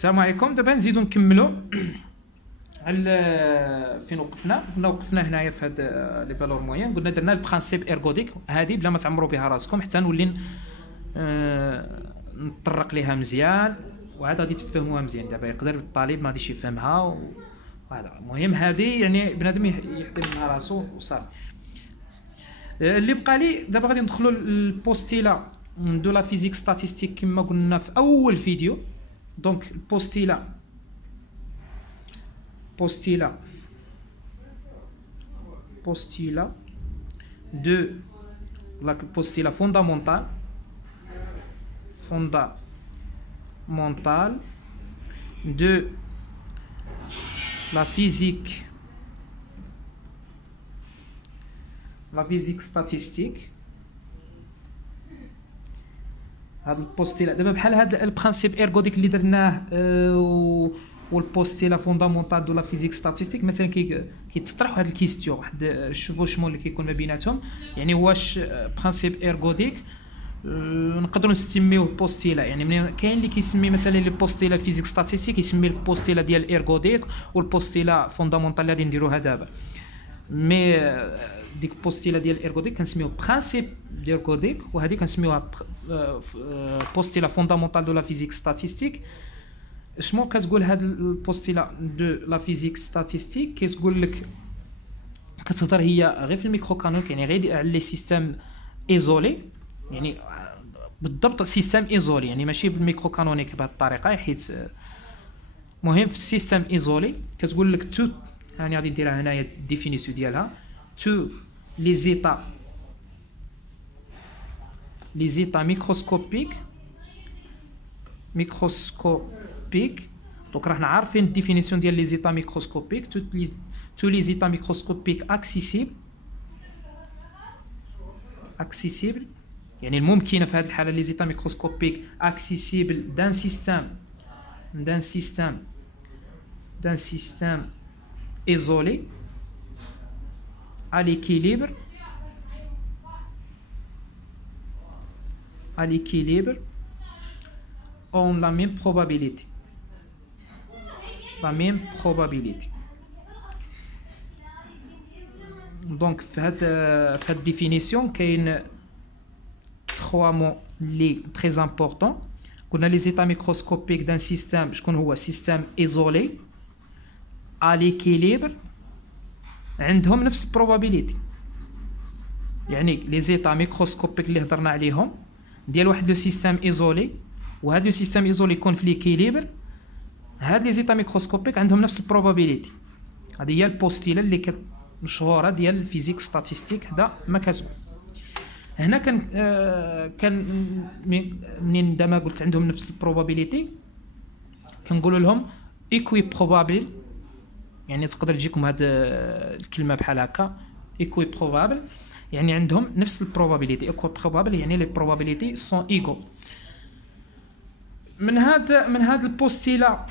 السلام عليكم. دابا نزيدو نكملوا على فين وقفنا. وقفنا هنايا في هاد لي فالور موين. قلنا درنا البرانسيب ايرغوديك هذه بلا ما تعمروا بها راسكم حتى نولي نطرق ليها مزيان وعاد غادي تفهموها مزيان. دابا يقدر الطالب ما غاديش يفهمها وهذا المهم. هذه يعني بنادم يحضر منها راسو وصافي. اللي بقى لي دابا غادي ندخلوا للبوستيلا دو لا فيزيك ستاتيستيك كما قلنا في اول فيديو. دونك البوستيلا de la postula fondamentale de la physique statistique. هذا البوستيلا دابا بحال هذا البرانسيب ايرغوديك اللي درناه والبوستيلا فوندامونتال دو لا فيزيك ستاتيستيك. مثلا كيتطرح واحد الكيستيون، واحد شوفوا شمون اللي كيكون ما بيناتهم. يعني واش برانسيب ايرغوديك نقدروا نسميوه بوستيلا. يعني كاين اللي كيسمي مثلا لي بوستيلا فيزيك ستاتيستيك يسمي البوستيلا ديال ايرغوديك والبوستيلا فوندامونتال اللي غادي نديروها دابا. مي ديك بوستيلا ديال ايرغوديك كنسميوه برانسيب ديرغوديك وهذه كنسميوها بوستيلا فوندامونتال دو لا فيزيك ستاتيستيك. شنو كتقول هاد البوستيلا دو لا فيزيك ستاتيستيك؟ كتقول لك كتهضر هي غير في الميكرو كانونيك، يعني غير على لي سيستيم ايزولي، يعني بالضبط سيستيم ايزولي، يعني ماشي بالميكرو كانونيك بهذه الطريقه. حيت مهم في السيستيم ايزولي كتقول لك تو، يعني غادي نديرها هنايا الديفينيسيون ديالها تو لي زيتا ميكروسكوبيك. دونك رانا عارفين الديفينيسيون ديال لي زيتا ميكروسكوبيك. تو لي زيتا ميكروسكوبيك اكسيسيبل، يعني الممكنه في هذه الحاله لي زيتا ميكروسكوبيك اكسيسيبل دان سيستيم isolé à l'équilibre ont la même probabilité. Donc في هاد définition كاين 3 mots li très importants. قلنا les états microscopiques d'un système شكون هو système isolé à l'équilibre عندهم نفس البروبابيليتي. يعني لي زيتا ميكروسكوبيك اللي هضرنا عليهم ديال واحد لو سيستيم ايزولي، وهذا لو سيستيم ايزولي يكون في ليكيليبر، هاد لي زيتا ميكروسكوبيك عندهم نفس البروبابيليتي. هذه هي البوستيلا اللي مشهوره ديال الفيزيك ستاتيستيك. هذا ما كتقول هنا كان منين دابا قلت عندهم نفس البروبابيليتي كنقولوا لهم ايكوي بروبابل. يعني تقدر تجيكم هاد الكلمه بحال هكا ايكوي بروبابل، يعني عندهم نفس البروبابيليتي. ايكوي بروبابل يعني لي بروبابيليتي سون ايكو. من هاد البوستيلا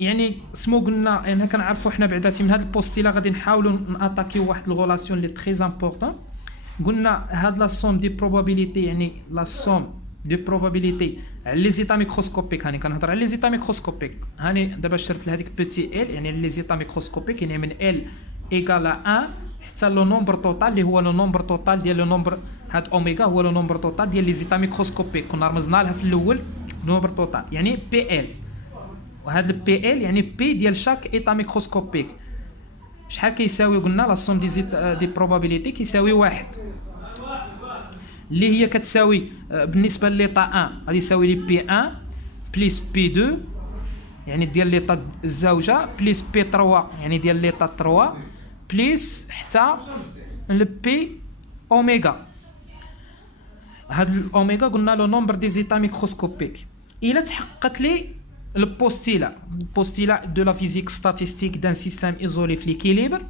يعني سمو قلنا يعني كنعرفوا حنا بعداتي من هاد البوستيلا غادي نحاولوا ناتاكيو واحد الغولاسيون لي تري امبورطون. قلنا هاد لا سوم دي بروبابيليتي، يعني لا سوم دي بروبابيليتي على لي زيتا ميكروسكوبيك. هاني كنهضر على لي زيتا ميكروسكوبيك. هاني دابا شرت لهاديك بوتي ال، يعني لي زيتا ميكروسكوبيك يعني من ال ايكال 1 حتى لو نومبر توتال اللي هو لو نومبر توتال ديال لو نومبر. هاد اوميغا هو لو نومبر توتال ديال لي زيتا ميكروسكوبيك. كنا رمزنا لها في الاول نومبر توتال يعني بي ال. وهاد البي ال يعني بي ديال شاك ايتا ميكروسكوبيك. شحال كيساوي؟ قلنا لا سوم دي زيتا دي بروبابيليتي كيساوي 1، اللي هي كتساوي بالنسبه لليطا 1 غادي يساوي لي بي 1 بليس بي 2 يعني ديال ليطا الزوجه بليس بي 3 يعني ديال ليطا 3 بليس حتى البي اوميغا. هاد الاوميغا قلنا لو نومبر دي زيتا ميكروسكوبيك. الا تحققت لي البوستيلا دو لا فيزيك ستاتيستيك دان سيستيم ايزولي في ليكيليبر،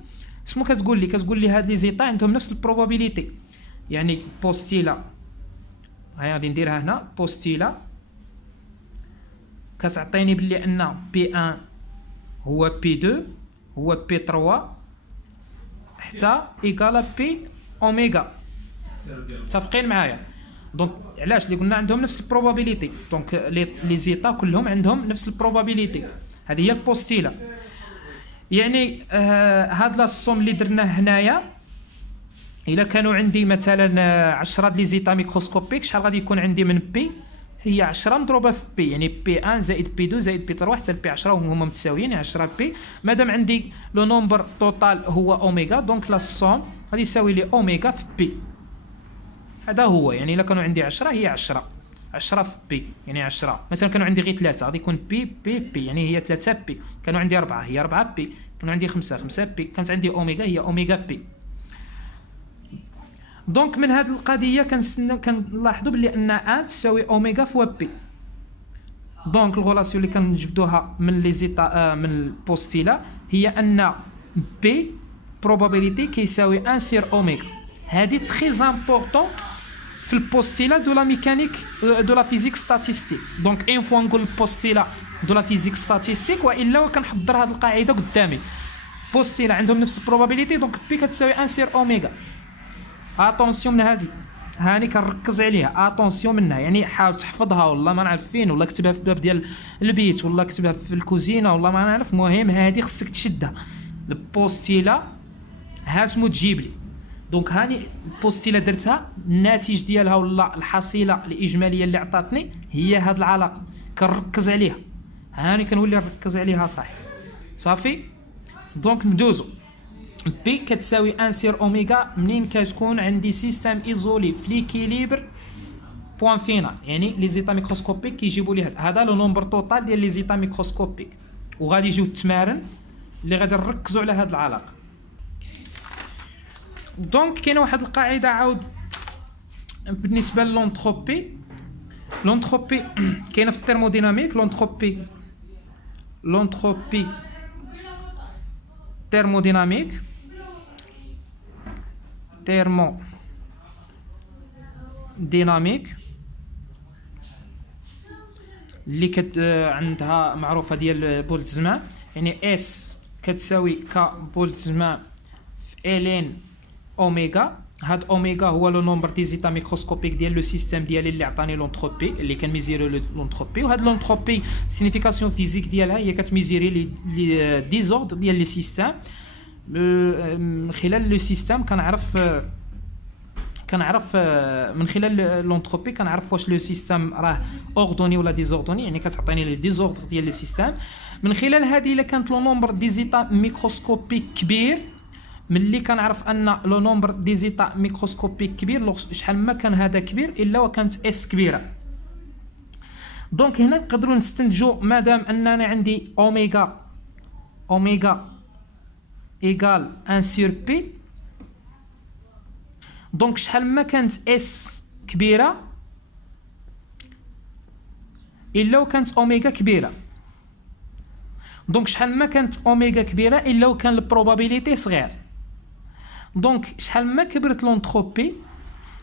شنو كتقول لي؟ كتقول لي هاد لي زيتا عندهم نفس البروبابيليتي. يعني بوستيلا هاي غادي نديرها هنا. بوستيلا كتعطيني بلي ان بي 1 هو بي 2 هو بي 3 حتى ايكالا بي اوميغا. متفقين معايا؟ دونك علاش اللي قلنا عندهم نفس البروبابيليتي، دونك لي زيتا كلهم عندهم نفس البروبابيليتي. هذه هي البوستيلا. يعني هاد لا السوم اللي درناه هنايا، الا كانوا عندي مثلا 10 لي زيتا ميكروسكوبيك، شحال غادي يكون عندي من بي؟ هي 10 مضروبه في بي، يعني بي 1 زائد بي 2 زائد بي 3 حتى بي 10 هما متساويين، يعني 10 بي. مادام عندي لو نومبر توتال هو اوميغا، دونك لا السوم غادي يساوي لي اوميغا في بي. هذا هو، يعني الا كانوا عندي 10 هي 10 في بي، يعني 10. مثلا كانوا عندي غير 3 غادي يكون بي بي بي، يعني هي 3 بي. كانوا عندي 4 هي 4 بي. كانوا عندي 5 بي. كانت عندي اوميغا هي اوميغا بي. دونك من هذه القضيه كنلاحظوا بلي ان ان تساوي اوميغا فوا بي. دونك الغولاسيون اللي كنجبدوها من لي زيتا من البوستيلا هي ان بي بروبابيليتي كيساوي 1 سير اوميغا. هذه تري امبورطون في البوستيلا دو لا ميكانيك دو لا فيزيك ستاتيستيك. دونك اون فوا نقول البوستيلا دو لا فيزيك ستاتيستيك، والا كنحضر هذه القاعده قدامي. بوستيلا عندهم نفس البروبابيليتي، دونك بي كتساوي 1 سير اوميغا. اتونسيون من هذه، هاني كنركز عليها، اتونسيون منها. يعني حاول تحفظها، والله ما نعرف فين، ولا كتبها في الباب ديال البيت، ولا كتبها في الكوزينه، والله ما نعرف. المهم هذه خصك تشدها. البوستيلا ها اسمو تجيب لي. دونك هاني البوستيلا درتها، الناتج ديالها ولا الحصيله الاجماليه اللي عطاتني هي هاد العلاقه، كنركز عليها. هاني كنولي نركز عليها صافي. دونك ندوزو. بي كتساوي 1 سير اوميغا منين كتكون عندي سيستيم ايزولي في ليكيليبر بوان فينال. يعني لي زيتا ميكروسكوبيك كيجيبوا لي هذا لو نومبر توتال ديال لي زيتا ميكروسكوبيك. وغادي يجيو التمارين اللي غادي نركزوا على هذه العلاقه. دونك كاينه واحد القاعده عاود بالنسبه للونتروبي. لونتروبي كاينه في الترموديناميك. لونتروبي ترموديناميك اللي عندها معروفه ديال بولتزمان. يعني اس كتساوي ك بولتزمان في الين اوميغا. هاد اوميغا هو لو نومبر دي زيتا ميكروسكوبيك ديال لو سيستيم ديالي اللي عطاني لونتروبي، اللي كنميزيري لونتروبي. وهاد لونتروبي سينيفيكاسيون فيزيك ديالها هي كتميزيري لي ديزوردر ديال لي سيستيم. من خلال لو سيستيم كنعرف من خلال لونتروبي كنعرف واش لو سيستيم راه اوردوني ولا ديزوردوني، يعني كتعطيني لي ديزوردر ديال لو سيستيم. من خلال هذه الا كانت لو نومبر دي زيتا ميكروسكوبيك كبير، ملي كنعرف ان لو نومبر دي زيتا ميكروسكوبيك كبير، شحال ما كان هذا كبير الا وكانت اس كبيره. دونك هنا نقدروا نستنتجوا مادام اننا عندي اوميغا ايغال 1 سور بي، دونك شحال ما كانت اس كبيره الا وكانت اوميغا كبيره. دونك شحال ما كانت اوميغا كبيره الا وكان البروبابيليتي صغير. دونك شحال ما كبرت لونتروبي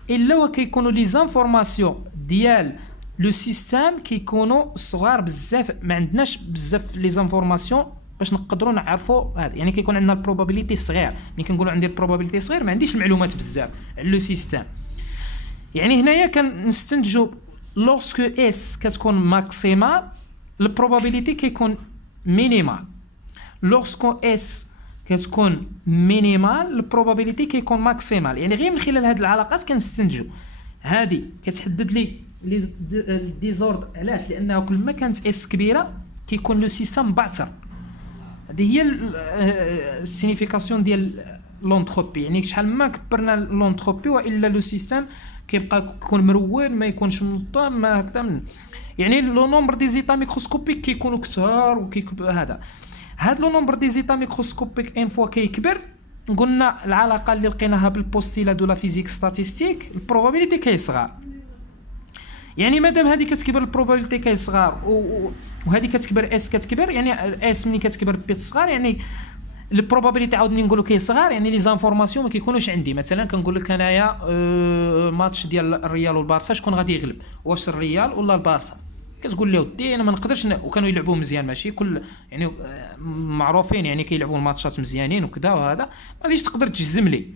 الا وكيكونوا لي زانفورماسيون ديال لو سيستيم كيكونوا صغار بزاف، ما عندناش بزاف لي زانفورماسيون باش نقدروا نعرفوا هذا. يعني كيكون عندنا البروبابيليتي صغير. ملي كنقولوا عندي البروبابيليتي صغير ما عنديش المعلومات بزاف على لو سيستيم. يعني هنايا كنستنتجوا لوغسكو اس كتكون ماكسيمال البروبابيليتي كيكون مينيمال. لوغسكو اس كتكون مينيمال البروبابيليتي كيكون ماكسيمال. يعني غير من خلال هذه العلاقات كنستنتجوا. هذه كتحدد لي ديزورد. علاش؟ لانه كل ما كانت اس كبيره كيكون لو سيستيم بعثر. هذه هي السينيفيكاسيون ديال لونتروبي. يعني شحال ما كبرنا لونتروبي والا لو سيستيم كيبقى يكون مرود، ما يكونش منظم، ما هكذا. يعني لو نومبر دي زيتا ميكروسكوبيك كيكونوا كثار وكيكبر. هذا لو نومبر دي زيتا ميكروسكوبيك ان فوا كيكبر، قلنا العلاقه اللي لقيناها بالبوستيلا دو لا فيزيك ستاتيستيك، البروبابيليتي كيصغر. يعني مادام هذه كتكبر البروبابيليتي كيصغر وهذه كتكبر اس كتكبر، يعني اس ملي كتكبر بي تصغر، يعني البروبابيليتي عاودني نقولوا كيصغر. يعني لي زانفورماسيون ما كيكونوش عندي. مثلا كنقول لك انايا ماتش ديال الريال والبارسا شكون غادي يغلب، واش الريال ولا البارسا؟ كتقول لي ودي انا ما نقدرش وكانوا يلعبوا مزيان ماشي كل، يعني معروفين يعني كيلعبوا الماتشات مزيانين وكذا، وهذا ما غاديش تقدر تجزم لي.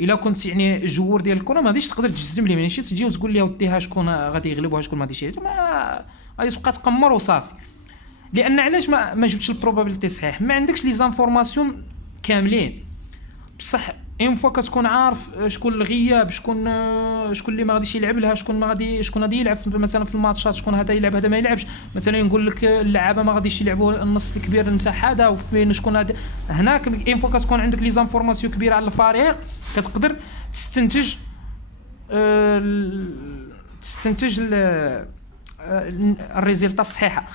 الا كنت يعني جوور ديال الكره ما غاديش تقدر تجزم ليه، ماشي تجي وتقول لي وديها شكون غادي يغلب وشكون ما غاديش يغلب، ما غادي تبقى تقمر وصافي. لان علاش ما جبتش البروبابيلتي صحيح؟ ما عندكش لي زانفورماسيون كاملين. بصح اون فوا كتكون عارف شكون الغياب، شكون اللي ما غاديش يلعب لها، شكون غادي يلعب مثلا في الماتشات، شكون هذا يلعب هذا ما يلعبش. مثلا نقول لك اللعابه ما غاديش يلعبوا النص الكبير نتاع هذا، وفين شكون هذا. هناك اون فوا كتكون عندك لي زانفورماسيون كبيره على الفريق كتقدر تستنتج الريزلطه الصحيحه.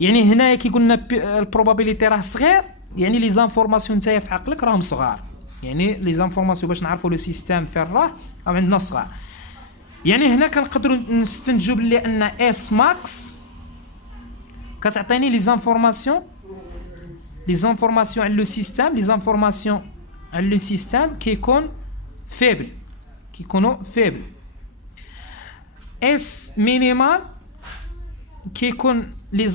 يعني هنايا كي قلنا البروبابيليتي راه صغير، يعني لي زانفورماسيون نتايا في عقلك راهم صغار. يعني لي زانفورماسيون باش نعرفوا لو سيستيم فين راه عندنا صغار. يعني هنا كنقدروا نستنتجوا بلي ان اس ماكس كتعطيني لي زانفورماسيون على لو سيستيم، لي زانفورماسيون على لو سيستيم كيكونوا فيبل. اس مينيمال كيكون لي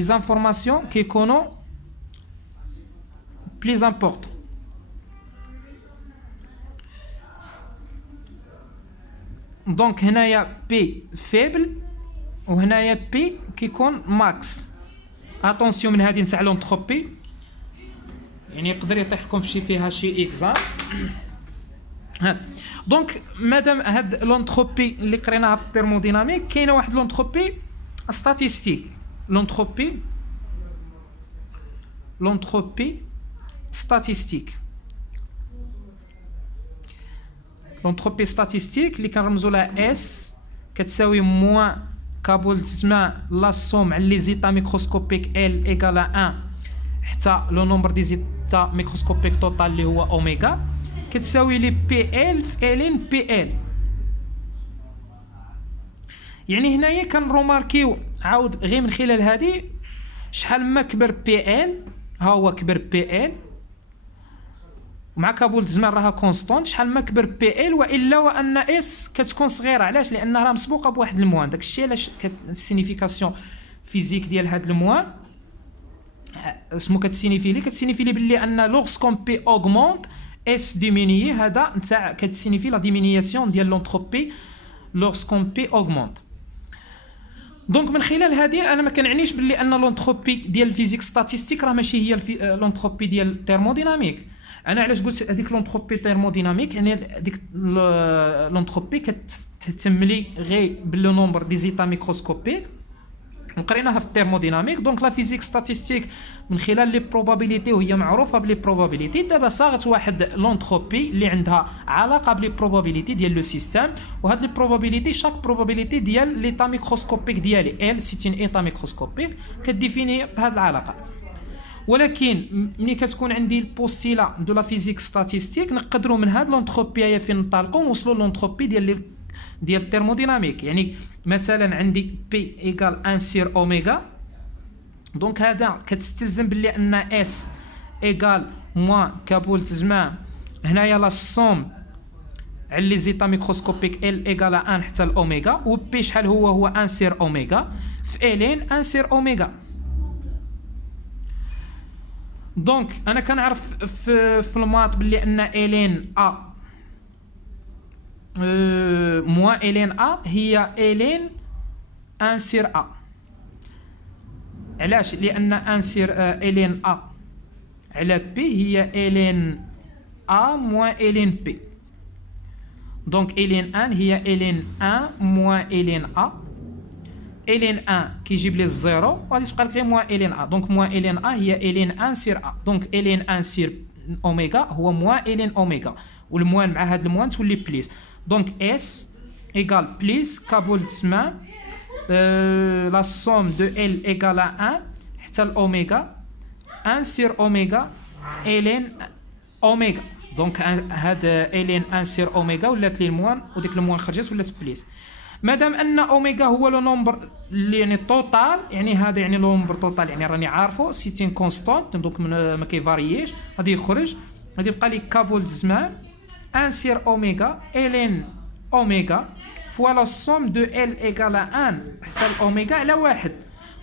زانفورماسيون كيكونوا plus important. دونك هنايا بي فيبل وهنايا بي كيكون ماكس. اتونسيون من هذه نتاع لونتروبي، يعني يقدر يطيح لكم فشي فيها شي اكزام. دونك مادام هاد لونتروبي اللي قريناها في الترموديناميك، كاينه واحد لونتروبي ستاتيستيك، لونتروبي statistique. L'entropie statistique اللي كنرمزوا لها S كتساوي موان كابول زمان لا سوم على لي زيتا ميكروسكوبيك L égale à 1 حتى لو نومبر دي زيتا ميكروسكوبيك توتال اللي هو اوميغا كتساوي لي بي ال في ال بي ال. يعني هنايا كنروماركيو عاود غير من خلال هذه شحال ما كبر بي ال، ها هو كبر بي ال مع كابول زمان راها كونستونت، شحال ما كبر بي ال والا وان اس كتكون صغيره. علاش؟ لان راه مسبوقه بواحد الموان. داكشي علاش السينيفيكاسيون فيزيك ديال هاد الموان اسمو كتسينيفي لي باللي ان لوغسكون بي اوغمونت اس ديمينيي. هذا نتاع كتسينيفي لا ديمينياسيون ديال لونتروبي لوغسكون بي اوغمونت. دونك من خلال هذه انا ما كنعنيش باللي ان لونتروبي ديال الفيزيك ستاتيستيك راه ماشي هي لونتروبي ديال الثيرموديناميك. انا علاش قلت هذيك لونتروبي ثيرموديناميك؟ يعني ديك لونتروبي كتهتم لي غير باللو نومبر دي زيتا ميكروسكوبيك وقريناها في الثيرموديناميك. دونك لا فيزيك ستاتيستيك من خلال لي بروبابيليتي وهي معروفه بلي بروبابيليتي، دابا صاغت واحد لونتروبي اللي عندها علاقه بلي بروبابيليتي ديال لو سيستيم. وهاد لي بروبابيليتي شاك بروبابيليتي ديال ليطا ميكروسكوبيك ديالي ال سيتين ايطا ميكروسكوبيك كديفيني بهاد العلاقه. ولكن ملي كتكون عندي البوستيلا دو لا فيزيك ستاتيستيك نقدروا من هاد لونتروبي هي فين نطلقوا ونوصلوا لونتروبي ديال الثيرموديناميك. يعني مثلا عندي بي ايكال 1 سير اوميغا، دونك هذا كتستلزم باللي ان اس ايكال موان كابول زمان هنايا لا سوم على لي زيتا ميكروسكوبيك ال ايكال 1 حتى الاوميغا، و بي شحال هو 1 سير اوميغا في الين 1 سير اوميغا. دونك انا كنعرف في الماط باللي ان الين ا موان الين ا هي الين 1 سير ا. علاش؟ لان 1 سير الين ا على بي هي الين ا موان الين بي. دونك الين 1 هي الين 1 موان الين ا. الين 1 كيجيب لي الزيرو وغادي تبقى لك غير موان الين ا. دونك موان الين ا هي الين 1 سير ا. دونك الين 1 سير اوميغا هو موان الين اوميغا، والموان مع هاد الموان تولي بليس. دونك اس ايكال بليس كابول تسمى لا سوم دو ال ايكال 1 حتى الاوميغا 1 سير اوميغا الين اوميغا. دونك هاد الين 1 سير اوميغا ولات لي الموان وديك الموان خرجت ولات بليس. مادام ان اوميغا هو لو نومبر اللي يعني توتال، يعني هذا يعني لو نومبر توتال يعني راني عارفه سيتين كونستانت دونك ما كيفارييش، غادي يخرج غادي يبقى لي كابول زمان 1 سير اوميغا الين اوميغا فوا لا سوم دو ال ايكال 1 حتى الاوميغا على واحد.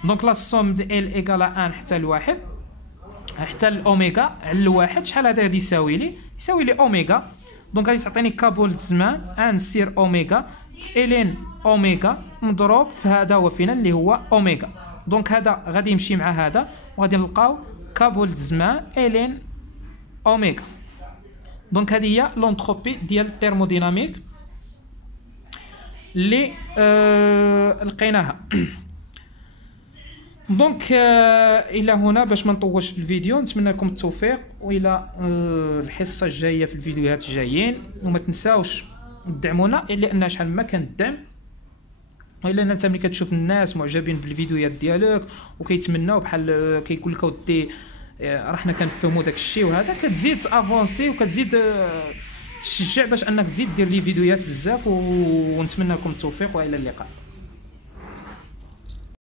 دونك لا سوم دو ال ايكال 1 حتى لواحد حتى الاوميغا على الواحد شحال هذا غادي يساوي لي اوميغا. دونك غادي تعطيني كابول الزمان ان سير اوميغا في الين اوميغا مضروب في هذا هو فينا اللي هو اوميغا. دونك هذا غادي يمشي مع هذا وغادي نلقاو كابول الزمان الين اوميغا. دونك هذه هي لونتروبي ديال الثيرموديناميك اللي لقيناها. دونك الى هنا باش ما نطولش في الفيديو، نتمنى لكم التوفيق والى الحصه الجايه في الفيديوهات الجايين. وما تنساوش تدعمونا لان شحال ما كان الدعم الا انت ملي كتشوف الناس معجبين بالفيديوهات ديالك وكيتمناو بحال كيقول لك ودي راه حنا كنفهموا داك الشيء وهذا، كتزيد افونسي وكتزيد تشجع باش انك تزيد دير لي فيديوهات بزاف. ونتمنى لكم التوفيق والى اللقاء.